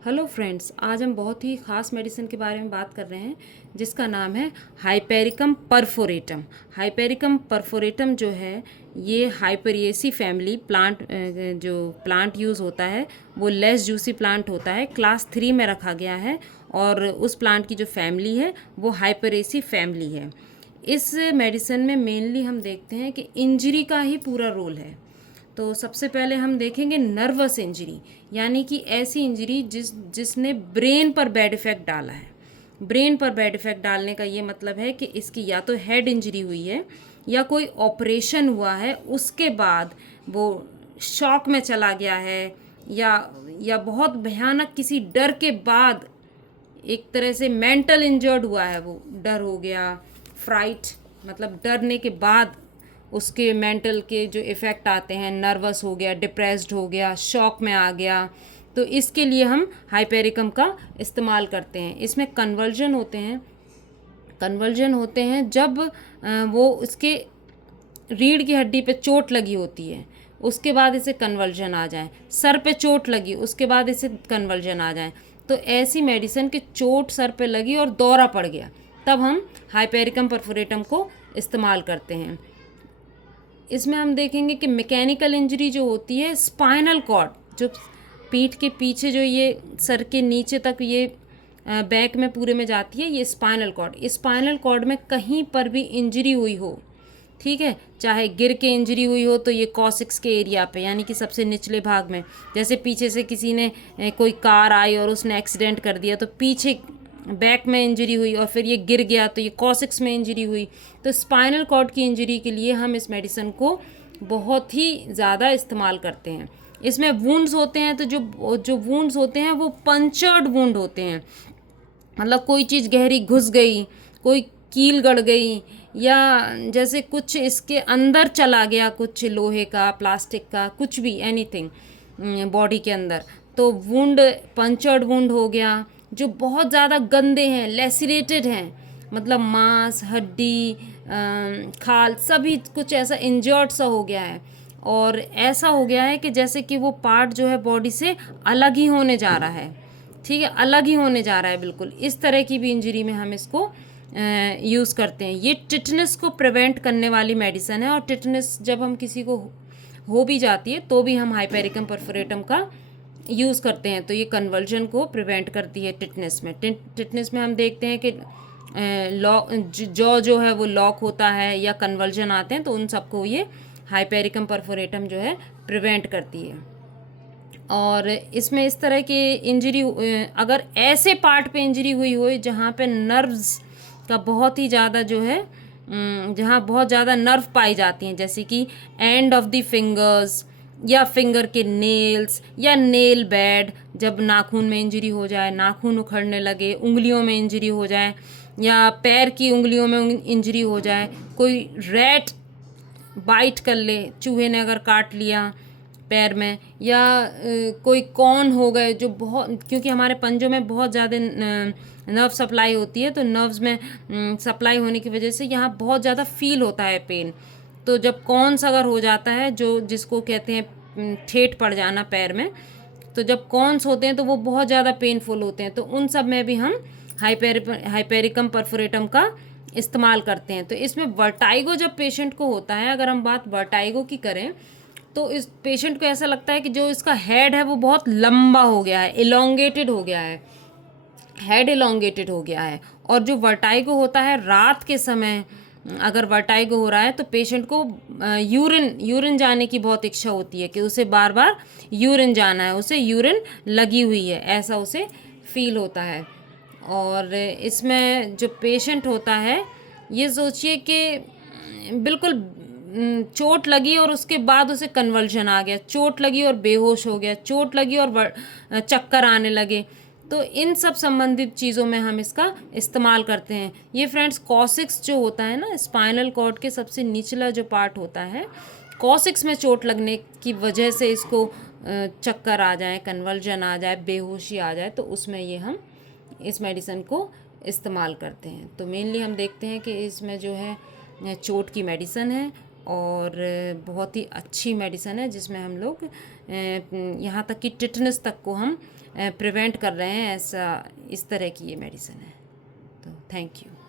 Hello friends, आज हम बहुत ही ख़ास मेडिसिन के बारे में बात कर रहे हैं जिसका नाम है हाइपेरिकम परफोरेटम। हाइपेरिकम परफोरेटम जो है ये हाइपरिएसी फैमिली प्लांट जो प्लांट यूज़ होता है वो लेस जूसी प्लांट होता है, क्लास 3 में रखा गया है और उस प्लांट की जो फैमिली है वो हाइपरेसी फैमिली है। इस मेडिसिन में मेनली हम देखते हैं कि इंजरी का ही पूरा रोल है। तो सबसे पहले हम देखेंगे नर्वस इंजरी, यानी कि ऐसी इंजरी जिसने ब्रेन पर बैड इफ़ेक्ट डाला है। ब्रेन पर बैड इफ़ेक्ट डालने का ये मतलब है कि इसकी या तो हेड इंजरी हुई है या कोई ऑपरेशन हुआ है, उसके बाद वो शॉक में चला गया है या बहुत भयानक किसी डर के बाद एक तरह से मेंटल इंजर्ड हुआ है, वो डर हो गया, फ्राइट मतलब डरने के बाद उसके मेंटल के जो इफ़ेक्ट आते हैं, नर्वस हो गया, डिप्रेस्ड हो गया, शॉक में आ गया, तो इसके लिए हम हाइपेरिकम का इस्तेमाल करते हैं। इसमें कन्वर्जन होते हैं जब वो उसके रीढ़ की हड्डी पे चोट लगी होती है, उसके बाद इसे कन्वर्जन आ जाए, सर पे चोट लगी उसके बाद इसे कन्वर्जन आ जाए। तो ऐसी मेडिसिन की चोट सर पे लगी और दौरा पड़ गया, तब हम हाइपेरिकम परफोरेटम को इस्तेमाल करते हैं। इसमें हम देखेंगे कि मैकेनिकल इंजरी जो होती है, स्पाइनल कॉर्ड जो पीठ के पीछे जो ये सर के नीचे तक ये बैक में पूरे में जाती है, ये स्पाइनल कॉर्ड में कहीं पर भी इंजरी हुई हो, ठीक है, चाहे गिर के इंजरी हुई हो तो ये कॉसिक्स के एरिया पे, यानी कि सबसे निचले भाग में, जैसे पीछे से किसी ने कोई कार आई और उसने एक्सीडेंट कर दिया तो पीछे बैक में इंजरी हुई और फिर ये गिर गया तो ये कॉसिक्स में इंजरी हुई। तो स्पाइनल कॉर्ड की इंजरी के लिए हम इस मेडिसिन को बहुत ही ज़्यादा इस्तेमाल करते हैं। इसमें वुंड्स होते हैं, तो जो वुंड्स होते हैं वो पंचर्ड वुंड होते हैं, मतलब कोई चीज़ गहरी घुस गई, कोई कील गड़ गई, या जैसे कुछ इसके अंदर चला गया, कुछ लोहे का, प्लास्टिक का, कुछ भी, एनीथिंग बॉडी के अंदर, तो वुंड पंचर्ड वुंड हो गया। जो बहुत ज़्यादा गंदे हैं, लेसिरेटेड हैं, मतलब मांस, हड्डी, खाल, सभी कुछ ऐसा इंजर्ड सा हो गया है और ऐसा हो गया है कि जैसे कि वो पार्ट जो है बॉडी से अलग ही होने जा रहा है, ठीक है, अलग ही होने जा रहा है बिल्कुल। इस तरह की भी इंजरी में हम इसको यूज़ करते हैं। ये टिटनेस को प्रिवेंट करने वाली मेडिसिन है और टिटनेस जब हम किसी को हो भी जाती है तो भी हम हाइपेरिकम परफोरेटम का यूज़ करते हैं, तो ये कन्वर्जन को प्रिवेंट करती है। टिटनेस में हम देखते हैं कि लॉक जो है वो लॉक होता है या कन्वर्जन आते हैं, तो उन सबको ये हाइपेरिकम परफोरेटम जो है प्रिवेंट करती है। और इसमें इस तरह की इंजरी, अगर ऐसे पार्ट पे इंजरी हुई हो जहाँ पे नर्व्स का बहुत ही ज़्यादा जो है, जहाँ बहुत ज़्यादा नर्व पाई जाती हैं, जैसे कि एंड ऑफ द फिंगर्स या फिंगर के नेल्स या नेल बेड, जब नाखून में इंजरी हो जाए, नाखून उखड़ने लगे, उंगलियों में इंजरी हो जाए या पैर की उंगलियों में इंजरी हो जाए, कोई रैट बाइट कर ले, चूहे ने अगर काट लिया पैर में, या कोई कॉर्न हो गए, जो बहुत, क्योंकि हमारे पंजों में बहुत ज़्यादा नर्व सप्लाई होती है, तो नर्व्स में सप्लाई होने की वजह से यहाँ बहुत ज़्यादा फील होता है पेन। तो जब कॉर्न्स अगर हो जाता है, जो जिसको कहते हैं ठेठ पड़ जाना पैर में, तो जब कॉर्न्स होते हैं तो वो बहुत ज़्यादा पेनफुल होते हैं, तो उन सब में भी हम हाइपेरिकम परफोरेटम का इस्तेमाल करते हैं। तो इसमें वर्टाइगो जब पेशेंट को होता है, अगर हम बात वर्टाइगो की करें, तो इस पेशेंट को ऐसा लगता है कि जो इसका हेड है वो बहुत लंबा हो गया है, इलोंगेटेड हो गया है, हेड इलोंगेटेड हो गया है। और जो वर्टाइगो होता है रात के समय, अगर वर्टाइगो हो रहा है तो पेशेंट को यूरिन जाने की बहुत इच्छा होती है कि उसे बार बार यूरिन जाना है, उसे यूरिन लगी हुई है, ऐसा उसे फील होता है। और इसमें जो पेशेंट होता है, ये सोचिए कि बिल्कुल चोट लगी और उसके बाद उसे कन्वल्शन आ गया, चोट लगी और बेहोश हो गया, चोट लगी और चक्कर आने लगे, तो इन सब संबंधित चीज़ों में हम इसका इस्तेमाल करते हैं। ये फ्रेंड्स, कॉसिक्स जो होता है ना, स्पाइनल कॉर्ड के सबसे निचला जो पार्ट होता है, कॉसिक्स में चोट लगने की वजह से इसको चक्कर आ जाए, कन्वल्जन आ जाए, बेहोशी आ जाए, तो उसमें ये हम इस मेडिसिन को इस्तेमाल करते हैं। तो मेनली हम देखते हैं कि इसमें जो है चोट की मेडिसिन है और बहुत ही अच्छी मेडिसिन है, जिसमें हम लोग यहाँ तक कि टिटनस तक को हम प्रिवेंट कर रहे हैं। ऐसा इस तरह की ये मेडिसिन है। तो थैंक यू।